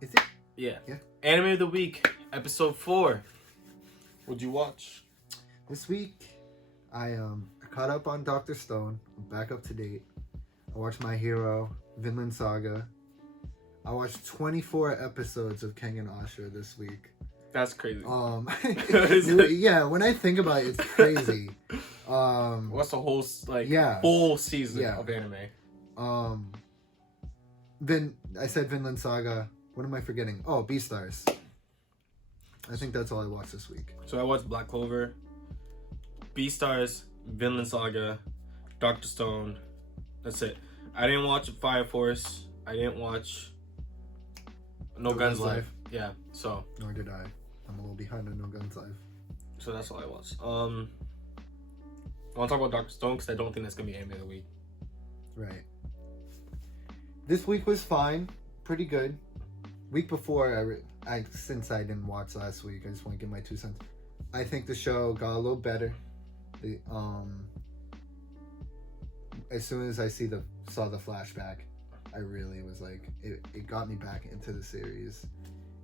Is it? Yeah. Yeah. Anime of the week, episode 4. What'd you watch? This week, I caught up on Dr. Stone. I'm back up to date. I watched My Hero, Vinland Saga. I watched 24 episodes of Kengan Ashura this week. That's crazy. Yeah, when I think about it, it's crazy. What's the whole yeah, full season of anime? Then I said Vinland Saga. What am I forgetting? Oh, Beastars. I think that's all I watched this week. So I watched Black Clover, Beastars, Vinland Saga, Dr. Stone. That's it. I didn't watch Fire Force. I didn't watch No Guns Live. Yeah, so. Nor did I. I'm a little behind on No Guns Live. So that's all I watched. I want to talk about Dr. Stone because I don't think that's going to be anime of the week. Right. This week was fine. Pretty good. Week before, since I didn't watch last week, I just want to give my 2 cents. I think the show got a little better. As soon as I saw the flashback, I really was like, it got me back into the series,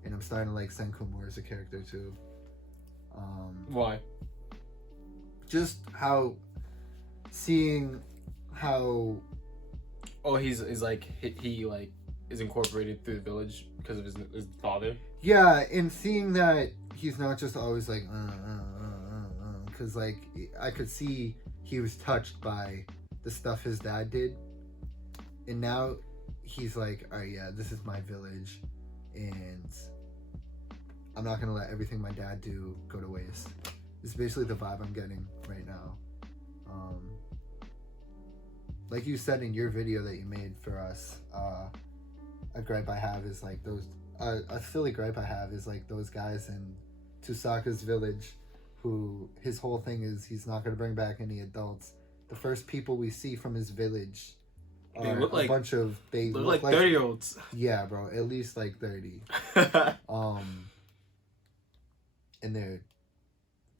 and I'm starting to like Senku more as a character too. Why? Just seeing how. Oh, he's like he like is incorporated through the village because of his father. Yeah, and seeing that he's not just always like because like I could see he was touched by the stuff his dad did, and now he's like, all right, yeah, this is my village, and I'm not gonna let everything my dad do go to waste. It's basically the vibe I'm getting right now. Like you said in your video that you made for us, a gripe I have is like those. A silly gripe I have is like those guys in Tusaka's village, who his whole thing is he's not gonna bring back any adults. The first people we see from his village are look like 30-year-olds. Yeah, bro, at least like 30. And they're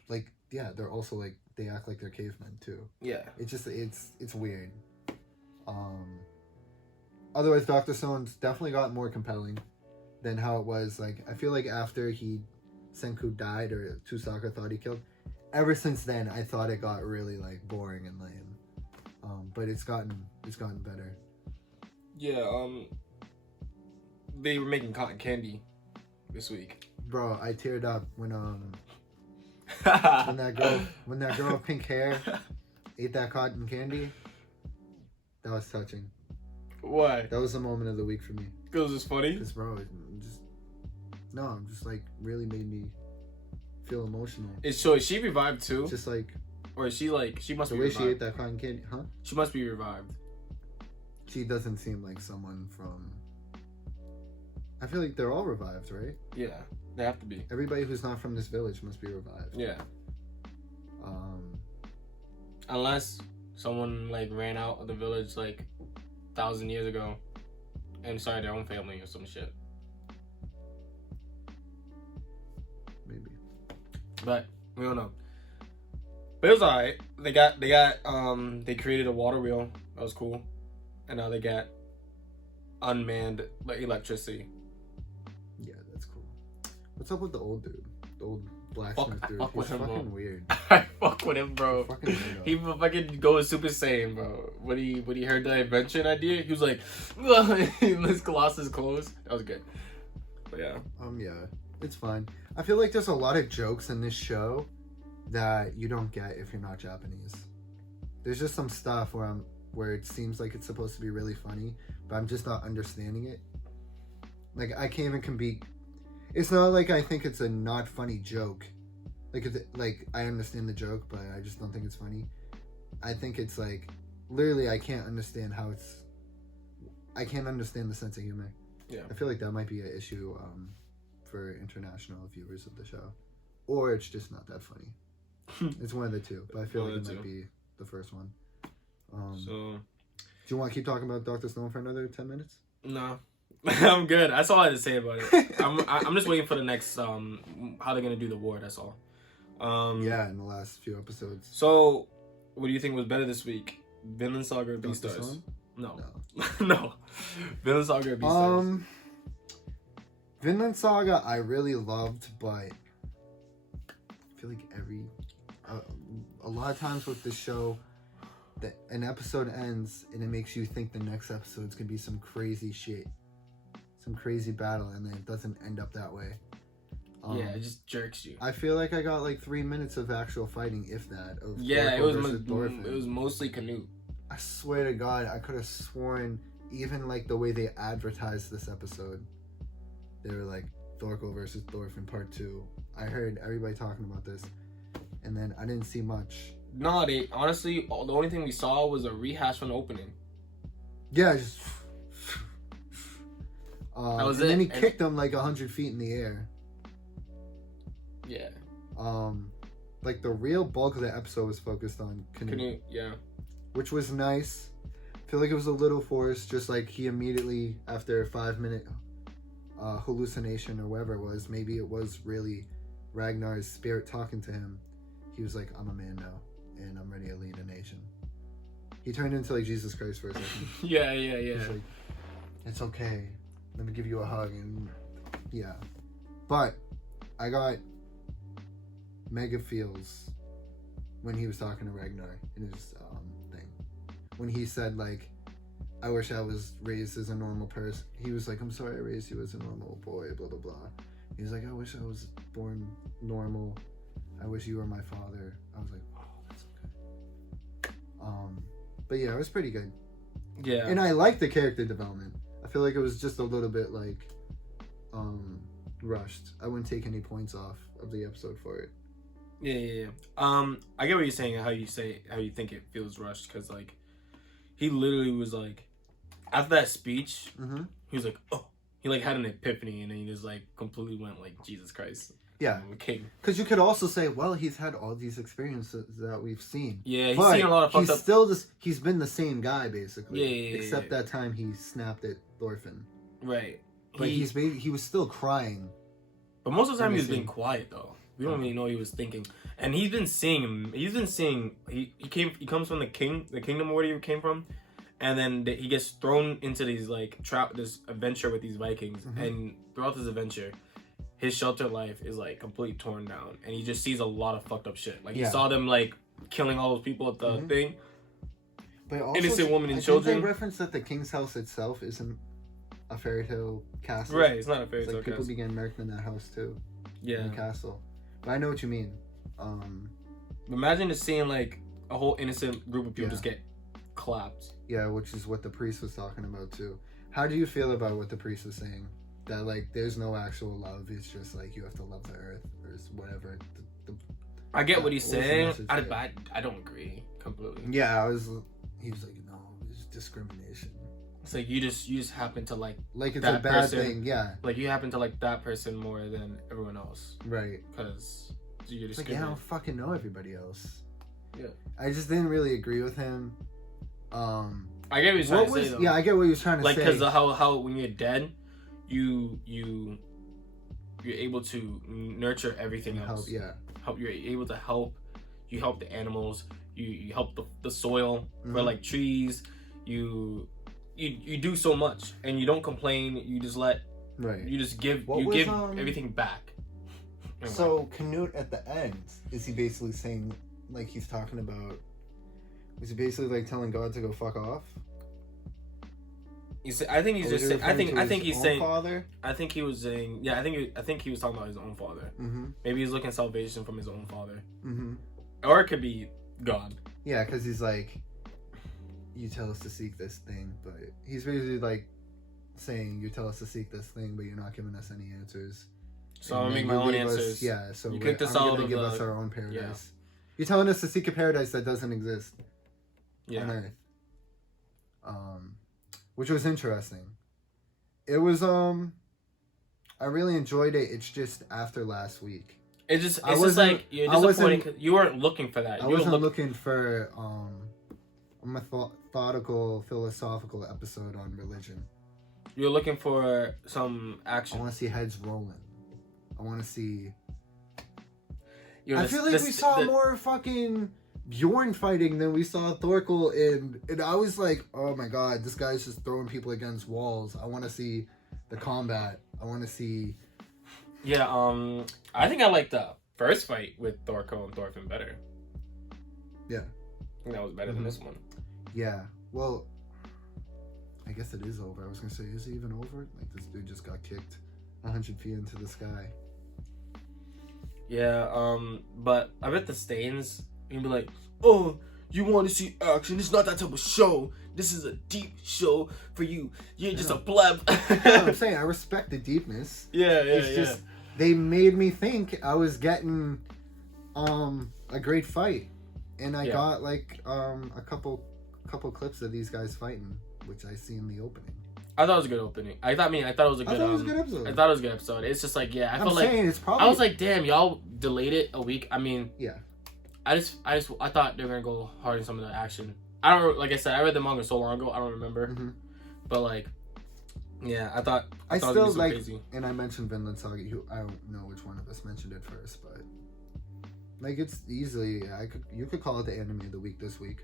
like, yeah, they're also like they act like they're cavemen too. Yeah, it's weird. Otherwise, Dr. Stone's definitely got more compelling than how it was. Like, I feel like after Senku died or Tusaka thought he killed, ever since then, I thought it got really like boring and lame. But it's gotten better. Yeah. They were making cotton candy this week. Bro, I teared up when that girl with pink hair ate that cotton candy. That was touching. Why? That was the moment of the week for me. It was just funny? Because, bro, I'm just like, really made me feel emotional. Is she revived too? Just like... Or is she like, she must be revived. The way she ate that cotton candy, huh? She must be revived. She doesn't seem like someone from... I feel like they're all revived, right? Yeah, they have to be. Everybody who's not from this village must be revived. Yeah. Unless someone like ran out of the village like 1,000 years ago and started their own family or some shit. Maybe. But we don't know. But it was alright. They created a water wheel. That was cool. And now they got unmanned electricity. Yeah, that's cool. What's up with the old dude? The old blacksmith dude. He's fucking weird. I fuck with him, bro. Fucking weirdo. He fucking goes Super Saiyan, bro. When he heard the invention idea, he was like, "This Colossus clothes." That was good. But yeah. Yeah, it's fine. I feel like there's a lot of jokes in this show that you don't get if you're not Japanese. There's just some stuff where it seems like it's supposed to be really funny, but I'm just not understanding it. Like, I can't even compete. It's not like I think it's a not funny joke. Like I understand the joke, but I just don't think it's funny. I think it's like, literally, I can't understand I can't understand the sense of humor. Yeah. I feel like that might be an issue for international viewers of the show. Or it's just not that funny. It's one of the two, but I feel like it might be the first one. So, do you want to keep talking about Dr. Stone for another 10 minutes? No. I'm good. That's all I had to say about it. I'm just waiting for the next how they're gonna do the war. That's all. Yeah, in the last few episodes. So, what do you think was better this week? Vinland Saga or Beastars? No. No. Vinland Saga or Beastars? Vinland Saga I really loved, but I feel like a lot of times with this show, that an episode ends and it makes you think the next episode's gonna be some crazy shit, some crazy battle, and then it doesn't end up that way. Yeah, it just jerks you. I feel like I got like 3 minutes of actual fighting, if that. Of Yeah, Thorfinn. it was mostly Canute. I swear to God, I could have sworn, even like the way they advertised this episode, they were like Thorkel versus Thorfinn Part 2. I heard everybody talking about this, and then I didn't see much. No, they honestly, the only thing we saw was a rehash from the opening. Yeah, just. That was and it. then he kicked him like 100 feet in the air. Yeah. Like the real bulk of the episode was focused on Canute, yeah. which was nice. I feel like it was a little forced, just like he immediately, after a 5-minute hallucination or whatever it was, maybe it was really Ragnar's spirit talking to him. He was like, I'm a man now, and I'm ready to lead a nation. He turned into like Jesus Christ for a second. Yeah. He's like, it's okay. Let me give you a hug, and yeah. But I got mega feels when he was talking to Ragnar in his thing. When he said like, I wish I was raised as a normal person. He was like, I'm sorry I raised you as a normal boy, blah blah blah. He was like, I wish I was born normal. I wish you were my father. I was like, oh, that's okay. But yeah, it was pretty good. Yeah. And I liked the character development. I feel like it was just a little bit like rushed. I wouldn't take any points off of the episode for it. Yeah. I get what you're saying. How you think it feels rushed, because like he literally was like, after that speech, he was like, oh, he like had an epiphany, and then he just like completely went like Jesus Christ. Yeah, king. Because you could also say, well, he's had all these experiences that we've seen. Yeah, he's seen a lot of fucked up. Still he's been the same guy basically. Yeah. Except that time he snapped at Thorfinn. Right. But he was still crying. But most of the time he was being quiet though. We don't really know what he was thinking. And he comes from the kingdom where he came from, and then he gets thrown into these like this adventure with these Vikings, and throughout this adventure, his shelter life is like completely torn down, and he just sees a lot of fucked up shit. Like he saw them like killing all those people at the thing. But also, innocent women and I children. think they reference that the king's house itself isn't a fairy tale castle. Right, it's not a fairy tale castle. People castle. began murdered in that house too. Yeah. In the castle. But I know what you mean. Imagine just seeing like a whole innocent group of people just get clapped. Yeah, which is what the priest was talking about too. How do you feel about what the priest was saying? That like there's no actual love. It's just like you have to love the earth or whatever. I get what he's saying. I don't agree completely. Yeah, he was like, no, it's discrimination. It's like you just happen to like it's that a bad person, thing. Yeah, like you happen to like that person more than everyone else. Right. Because you're just like, yeah, I don't fucking know everybody else. Yeah. I just didn't really agree with him. I get what he's trying to say though. Yeah, I get what he was trying to say. Like because how when you're dead, you're able to nurture everything else. You're able to help. You help the animals. You help the soil for like trees. You do so much, and you don't complain. You just you just give everything back. Anyway. So Canute at the end, is he basically saying like he's talking about? Is he basically like telling God to go fuck off? I think he's just saying. I think he's saying. Father? I think he was saying. Yeah, I think he was talking about his own father. Maybe he's looking salvation from his own father. Or it could be God. Yeah, because he's like, you tell us to seek this thing, but he's basically like saying, you tell us to seek this thing, but you're not giving us any answers. So I'm gonna make my own answers. So you kicked us out of give us our own paradise. Yeah. You're telling us to seek a paradise that doesn't exist on Earth. Which was interesting. It was I really enjoyed it. It's just after last week. It's just like you're disappointed because you weren't looking for that. I wasn't looking for a methodical, philosophical episode on religion. You're looking for some action. I want to see heads rolling. I want to see. I feel like we saw more fucking Bjorn fighting than we saw Thorkel and I was like, oh my god, this guy's just throwing people against walls. I want to see the combat. I want to see Yeah, I think I like the first fight with Thorko and Thorfinn better. Yeah. I think that was better than this one. Yeah. Well, I guess it is over. I was gonna say, is it even over? Like, this dude just got kicked 100 feet into the sky. Yeah, but I bet the Stains, you'd be like, oh, you want to see action? It's not that type of show. This is a deep show for you. You're just a blab. I'm saying, I respect the deepness. Yeah, It's just, they made me think I was getting a great fight. And I got like a couple clips of these guys fighting, which I see in the opening. I thought it was a good opening. I thought it was a good. I thought it was a good episode. I thought it was a good episode. It's just like, yeah, I felt like it's probably. I was like, damn, y'all delayed it a week. I mean, yeah. I thought they were gonna go hard in some of the action. I don't, like I said, I read the manga so long ago, I don't remember. Mm-hmm. But like, yeah, I thought I it was still gonna be so like, crazy. and I mentioned Vinland Saga. I don't know which one of us mentioned it first, but like, it's easily, you could call it the anime of the week this week.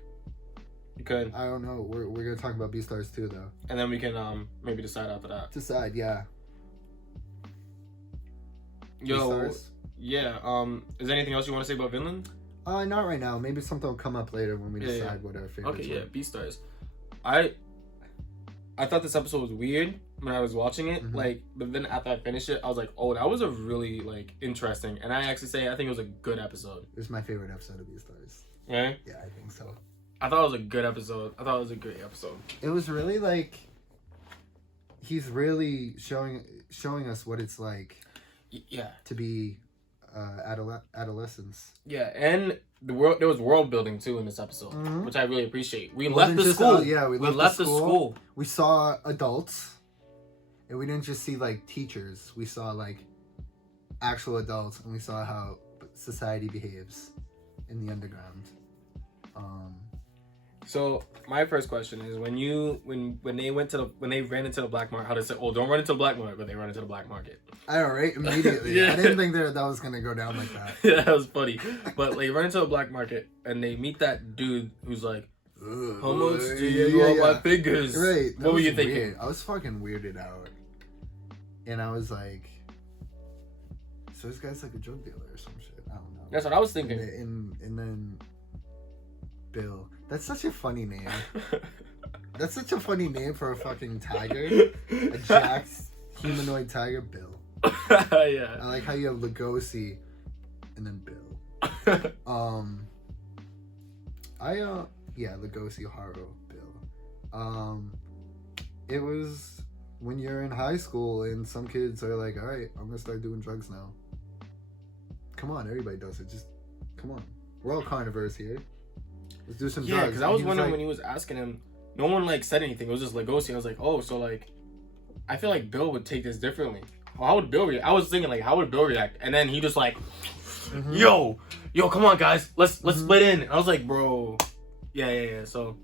You could. I don't know. We're gonna talk about Beastars too, though. And then we can maybe decide after that. Decide, yeah. Yo, Beastars? yeah. Is there anything else you want to say about Vinland? Not right now. Maybe something will come up later when we decide what our favorites Okay, yeah, were. Beastars. I thought this episode was weird when I was watching it, like, but then after I finished it, I was like, oh, that was a really like interesting, and I actually say I think it was a good episode. It was my favorite episode of Beastars. Yeah? Yeah, I think so. I thought it was a good episode. I thought it was a great episode. It was really like, he's really showing us what it's like. Yeah. To be adolescents. Yeah, and there was world building too in this episode, which I really appreciate. We left the just, school. we left the school. We saw adults, and we didn't just see like teachers. We saw like actual adults, and we saw how society behaves in the underground. So my first question is, when they ran into the black market, how they say, oh, don't run into the black market, but they run into the black market. I know, right? Immediately. Yeah. I didn't think that was gonna go down like that. Yeah, that was funny. But like, run into the black market, and they meet that dude who's like, how much do you want my fingers? Right. What were you thinking? Weird. I was fucking weirded out, and I was like, so this guy's like a drug dealer or some shit. I don't know. That's what I was thinking. And then Bill. That's such a funny name. That's such a funny name for a fucking tiger. A jacked humanoid tiger, Bill. Yeah. I like how you have Lugosi and then Bill. Lugosi, Haru, Bill. It was when you're in high school and some kids are like, all right, I'm gonna start doing drugs now. Come on, everybody does it. Just come on. We're all carnivores here. Let's do some drugs. Yeah, because I was wondering when he was asking him, no one like said anything. It was just Lugosi. I was like, oh, so like, I feel like Bill would take this differently. How would Bill react? I was thinking like, how would Bill react? And then he just like, yo, come on guys, let's split in. And I was like, bro, yeah. So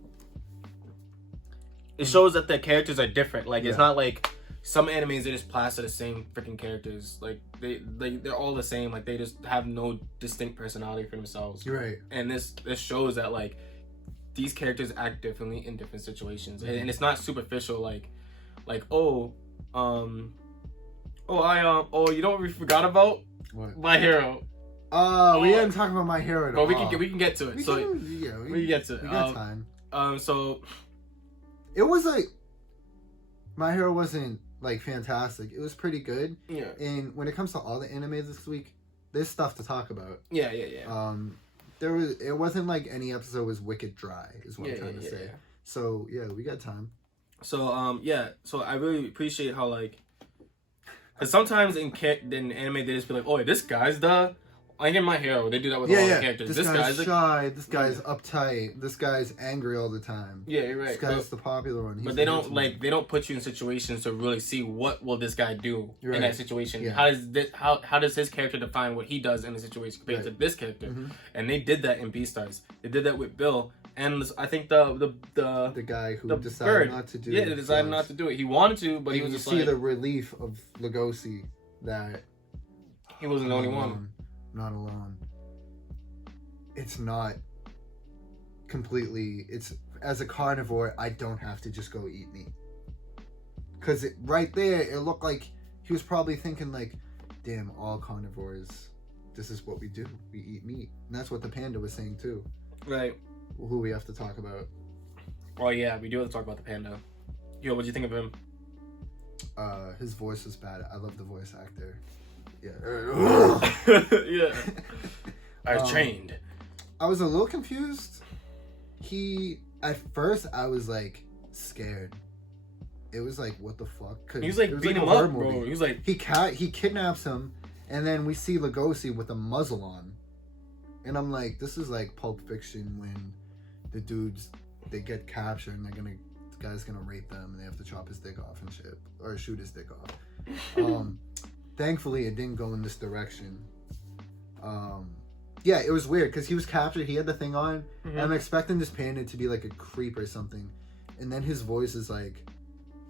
it shows that the characters are different. Like, it's not like some animes they just plaster the same freaking characters. Like they're all the same. Like, they just have no distinct personality for themselves. You're right. And this shows that like these characters act differently in different situations, and it's not superficial. Like you know what we forgot about? What? My Hero. We didn't talk about My Hero at all. But we can get to it. We can get to it. We got time. So it was like My Hero wasn't like fantastic. It was pretty good. Yeah. And when it comes to all the anime this week, there's stuff to talk about. Yeah. It wasn't like any episode was wicked dry, is what I'm trying to say. Yeah. So yeah, we got time. So so I really appreciate how like, because sometimes in anime they just be like, oh, this guy's like in My Hero, they do that with all the characters. This guy's shy. This guy's uptight. This guy's angry all the time. Yeah, you're right. This guy's the popular one. But they don't put you in situations to really see what will this guy do in that situation. Yeah. How does his character define what he does in the situation compared to this character? And they did that in Beastars. They did that with Bill, and I think the guy who the decided bird. not to do. Yeah, they decided not to do it. He wanted to, but he was just like, you see the relief of Lugosi that he wasn't the only one. Not alone. It's not completely. It's, as a carnivore, I don't have to just go eat meat. Because right there, it looked like he was probably thinking like, damn, all carnivores, this is what we do. We eat meat. And that's what the panda was saying too. Right. Who we have to talk about. Oh yeah, we do have to talk about the panda. Yo, what do you think of him? His voice was bad. I love the voice actor. Yeah. Yeah. I trained. I was a little confused. At first I was like scared. It was like, what the fuck? He was like beating him up, bro. He was like, he kidnaps him, and then we see Lugosi with a muzzle on, and I'm like, this is like Pulp Fiction when the dudes, they get captured and the guy's gonna rape them and they have to chop his dick off and shit, or shoot his dick off. Thankfully it didn't go in this direction. Yeah, it was weird because he was captured, he had the thing on, and I'm expecting this panda to be like a creep or something, and then his voice is like,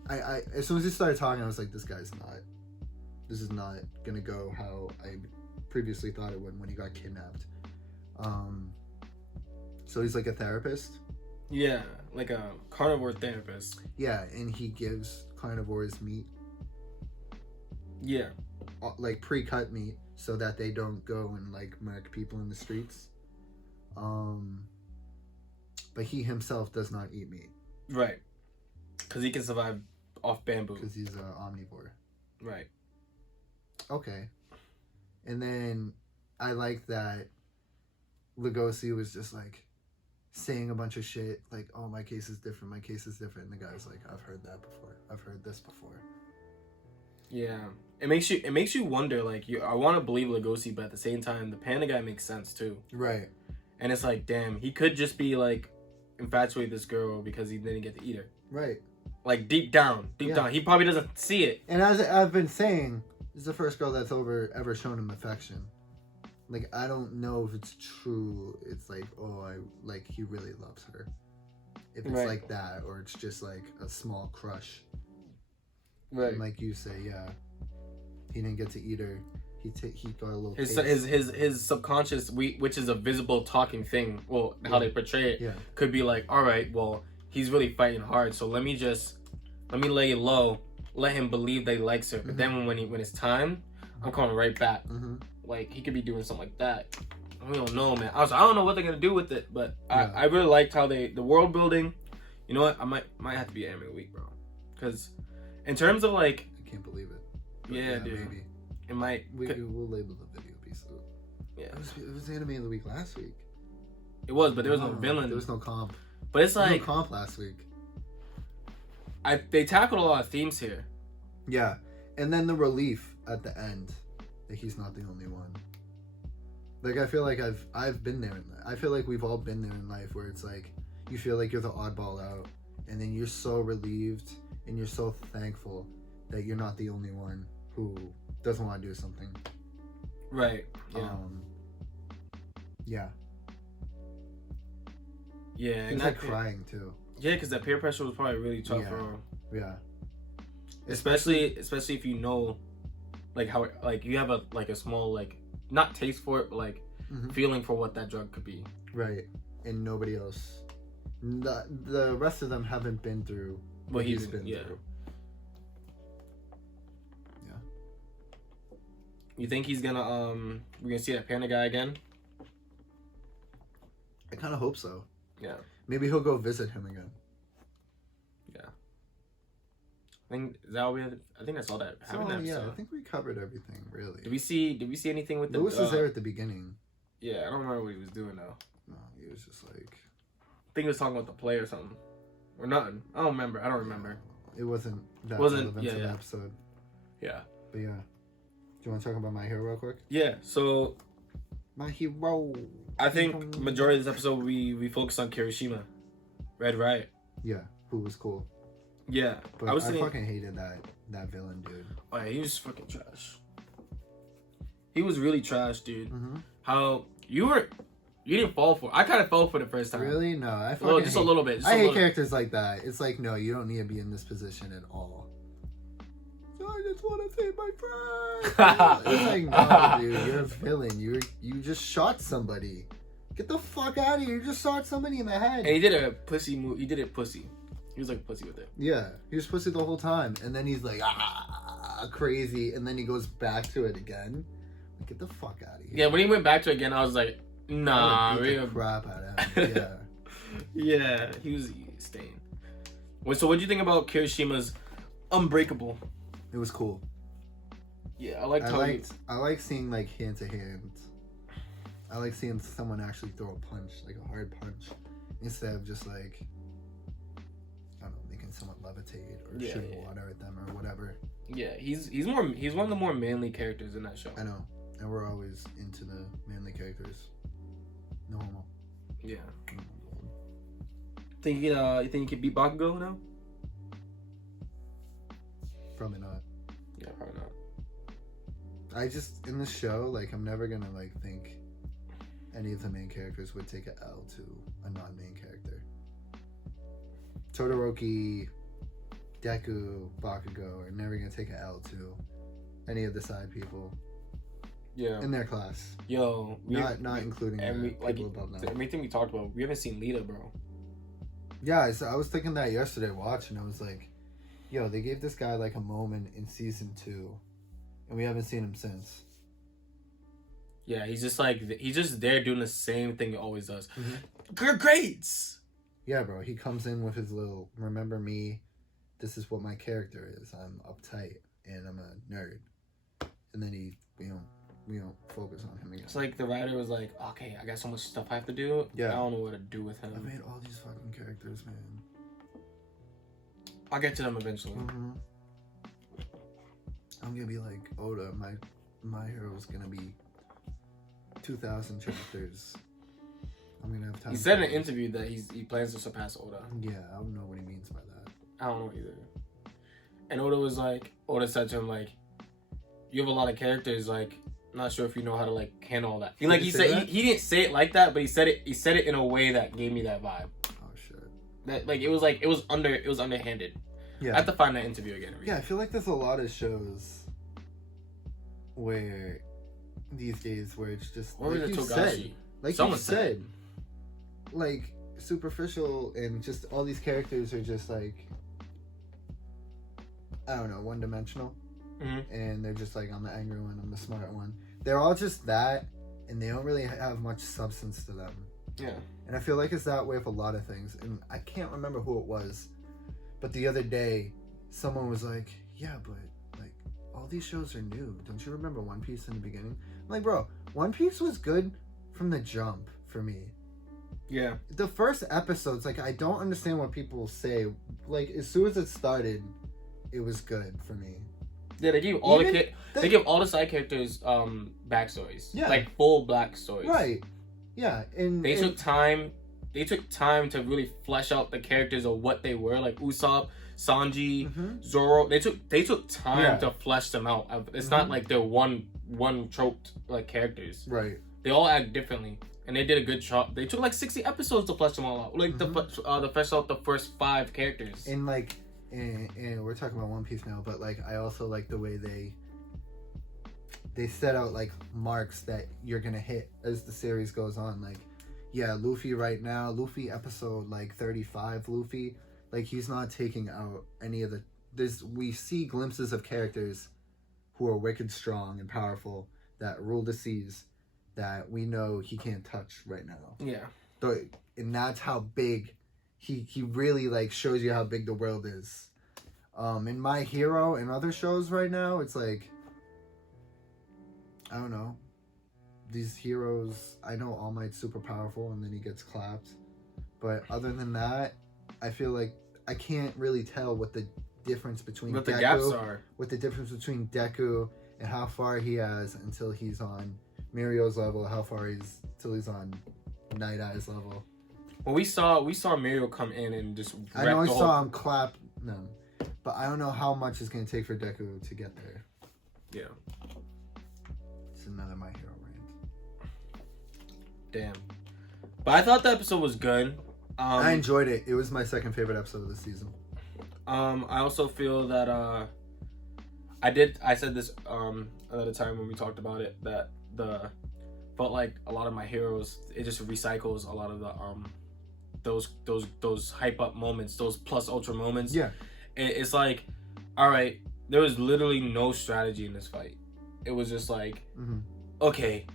I as soon as he started talking, I was like, this is not gonna go how I previously thought it would when he got kidnapped. So he's like a therapist. Yeah, like a carnivore therapist. Yeah, and he gives carnivores meat. Yeah. Like pre-cut meat so that they don't go and like murk people in the streets. But he himself does not eat meat. Right. Because he can survive off bamboo. Because he's an omnivore. Right. Okay. And then I like that Lugosi was just like saying a bunch of shit like, oh, my case is different, my case is different, and the guy's like, I've heard that before, I've heard this before. Yeah, it makes you wonder, like, I want to believe Lugosi, but at the same time the panda guy makes sense too, right? And it's like, damn, he could just be like infatuated with this girl because he didn't get to eat her, right? Like deep down he probably doesn't see it. And as I've been saying, this is the first girl that's ever shown him affection. Like, I don't know if it's true. It's like, oh, he really loves her. If it's like that, or it's just like a small crush. Right. And like you say, yeah, he didn't get to eat her. He got a little his subconscious, which is a visible talking thing. Well, how they portray it, could be like, all right, well, he's really fighting hard, so let me lay it low, let him believe that he likes her. But then when it's time, I'm coming right back. Like, he could be doing something like that. We don't know, man. I don't know what they're gonna do with it, but I really liked how the world building. You know what? I might have to be anime of the week, bro. Because in terms of like, I can't believe it. But yeah, dude. Maybe. It might. We'll label the video piece of it. Yeah. It was anime of the week last week. It was, but there was no villain. There was no comp. But it's like, no comp last week. They tackled a lot of themes here. Yeah, and then the relief at the end that he's not the only one. Like, I feel like I've been there. I feel like we've all been there in life where it's like you feel like you're the oddball out, and then you're so relieved and you're so thankful that you're not the only one who doesn't want to do something. Right. Yeah. Yeah. Yeah. He was like crying too. Yeah, because that peer pressure was probably really tough for him. Yeah. Especially if you know, like, how, like, you have a small, like, not taste for it, but like feeling for what that drug could be. Right. And nobody else, the rest of them haven't been through what he's been through. Yeah. You think he's gonna we're gonna see that panda guy again? I kind of hope so. Yeah. Maybe he'll go visit him again. Yeah. I think that's all that happened in that episode. I think we covered everything, really. Did we see anything with Lewis was there at the beginning. Yeah, I don't remember what he was doing though. No, he was just like, I think he was talking about the play or something. Or nothing. I don't remember. It wasn't relevant to the episode. Yeah. But yeah. Do you want to talk about My Hero real quick? Yeah, so My Hero. I think majority of this episode we focused on Kirishima. Red Riot. Yeah, who was cool. Yeah. But I fucking hated that villain, dude. Oh yeah, he was fucking trash. He was really trash, dude. How you didn't fall for it. I kind of fell for it the first time. Really? No, I fucking just a little bit. I hate characters like that. It's like, no, you don't need to be in this position at all. I just want to save my friend. It's like, no, dude, you're a villain. You just shot somebody. Get the fuck out of here. You just shot somebody in the head. And he did a pussy move. He did it pussy. He was like a pussy with it. Yeah, he was pussy the whole time, and then he's like crazy, and then he goes back to it again. Like, get the fuck out of here. Yeah, when he went back to it again, I was like, nah, beat the crap out of him. Yeah. Yeah, he was staying. So what do you think about Kirishima's Unbreakable? It was cool. Yeah, I like seeing like hand to hand. I like seeing someone actually throw a punch, like a hard punch, instead of just like, I don't know, making someone levitate or shooting water at them or whatever. Yeah, he's one of the more manly characters in that show. I know, and we're always into the manly characters. No homo. Yeah. Think you think you could beat Bakugo now? Probably not. Yeah, probably not. I just, in this show, like, I'm never gonna like think any of the main characters would take an L to a non-main character. Todoroki, Deku, Bakugo are never gonna take an L to any of the side people. Yeah. In their class. Yo, not including people above them. Everything we talked about, we haven't seen Lita, bro. Yeah, I was thinking that yesterday watching. I was like, yo, they gave this guy like a moment in season 2, and we haven't seen him since. Yeah, he's just there doing the same thing he always does. Mm-hmm. Grades. Yeah, bro. He comes in with his little, remember me, this is what my character is. I'm uptight and I'm a nerd. And then we don't focus on him again. It's like the writer was like, okay, I got so much stuff I have to do. Yeah. I don't know what to do with him. I made all these fucking characters, man. I'll get to them eventually. Mm-hmm. I'm gonna be like Oda. My hero's gonna be 2,000 chapters. I'm gonna have time. He said in an interview that he plans to surpass Oda. Yeah, I don't know what he means by that. I don't know either. And Oda said to him like, you have a lot of characters, like, not sure if you know how to like handle all that. He didn't say it like that, but he said it in a way that gave me that vibe. Oh shit. That it was underhanded. Yeah. I have to find that interview again. Yeah, I feel like there's a lot of shows where these days where it's just or like you said, like superficial, and just all these characters are just like, I don't know, one dimensional. Mm-hmm. And they're just like, I'm the angry one, I'm the smart one. They're all just that, and they don't really have much substance to them. Yeah. And I feel like it's that way with a lot of things. And I can't remember who it was, but the other day, someone was like, yeah, but like, all these shows are new. Don't you remember One Piece in the beginning? I'm like, bro, One Piece was good from the jump for me. Yeah. The first episodes, like, I don't understand what people say. Like, as soon as it started, it was good for me. Yeah, they gave all they give all the side characters backstories. Yeah. Like full backstories. Right. Yeah. And they took time to really flesh out the characters of what they were, like Usopp, Sanji, mm-hmm. Zoro. They took time to flesh them out. It's mm-hmm. not like they're one troped like characters. Right. They all act differently. And they did a good job. They took like 60 episodes to flesh them all out. Like mm-hmm. to flesh out the first 5 characters. And like and we're talking about One Piece now, but like I also like the way they set out like marks that you're gonna hit as the series goes on. Like, yeah, Luffy right now, Luffy episode like 35, Luffy, like he's not taking out any of we see glimpses of characters who are wicked strong and powerful that rule the seas that we know he can't touch right now. Yeah. And that's how big he really like shows you how big the world is. In My Hero and other shows right now, it's like, I don't know, these heroes, I know All Might's super powerful and then he gets clapped, but other than that, I feel like I can't really tell what the difference between what the gaps are. What the difference between Deku and how far he has until he's on Mirio's level, how far he's till he's on Night Eye's level. Well, we saw Mirio come in and just. I know I saw him clap them, but I don't know how much it's gonna take for Deku to get there. Yeah. It's another My Hero rant. Damn. But I thought the episode was good. I enjoyed it. It was my second favorite episode of the season. I also feel that I said this another time when we talked about it, that felt like a lot of My Heroes, it just recycles a lot of those hype up moments, those plus ultra moments. Yeah. It's like, all right, there was literally no strategy in this fight. It was just like, okay,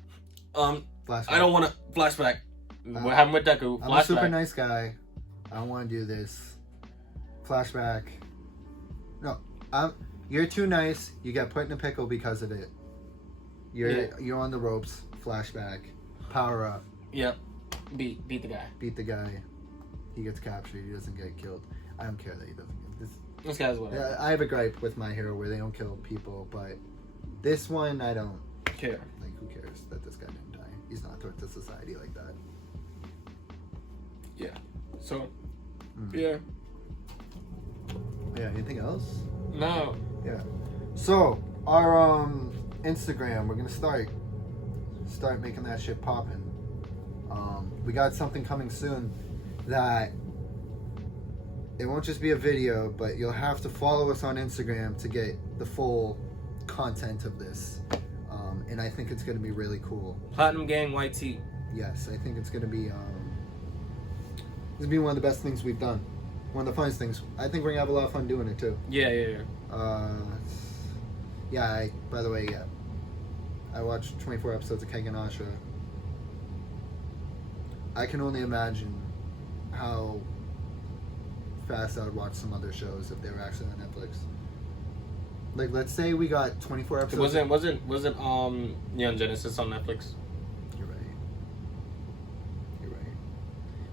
Flashback. I don't want to flashback. What happened with Deku? I'm a super nice guy. I don't want to do this. Flashback. No, you're too nice. You get put in a pickle because of it. You're on the ropes. Flashback. Power up. Yep. Beat the guy. Beat the guy. He gets captured. He doesn't get killed. I don't care that he doesn't get this guy's whatever. I have a gripe with My Hero where they don't kill people, but this one I don't care. Like, who cares that this guy didn't die? He's not a threat to society like that. Yeah. So. Yeah. Yeah. Anything else? No. Yeah. So our Instagram, we're gonna start making that shit popping. We got something coming soon that it won't just be a video, but you'll have to follow us on Instagram to get the full content of this. And I think it's gonna be really cool. Platinum Gang White Tee. Yes, I think it's gonna be one of the best things we've done. One of the funnest things. I think we're gonna have a lot of fun doing it too. Yeah. By the way, I watched 24 episodes of Kengan Ashura. I can only imagine how fast I would watch some other shows if they were actually on Netflix. Like, let's say we got 24 episodes. It wasn't Neon Genesis on Netflix? You're right.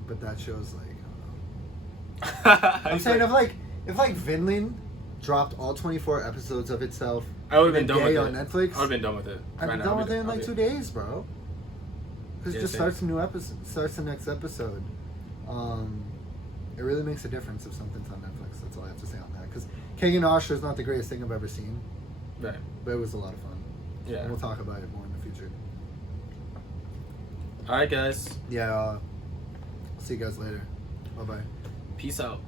But that show's like, I don't know. I'm saying if Vinland dropped all 24 episodes of itself, I would have been done with it on Netflix. I would have been done with it. I've been done with it in like 2 days, bro. Because it just starts a new episode, starts the next episode. It really makes a difference if something's on Netflix. That's all I have to say on that. Because Kengan Ashura is not the greatest thing I've ever seen. Right. But it was a lot of fun. Yeah. And we'll talk about it more in the future. Alright, guys. Yeah. See you guys later. Bye-bye. Peace out.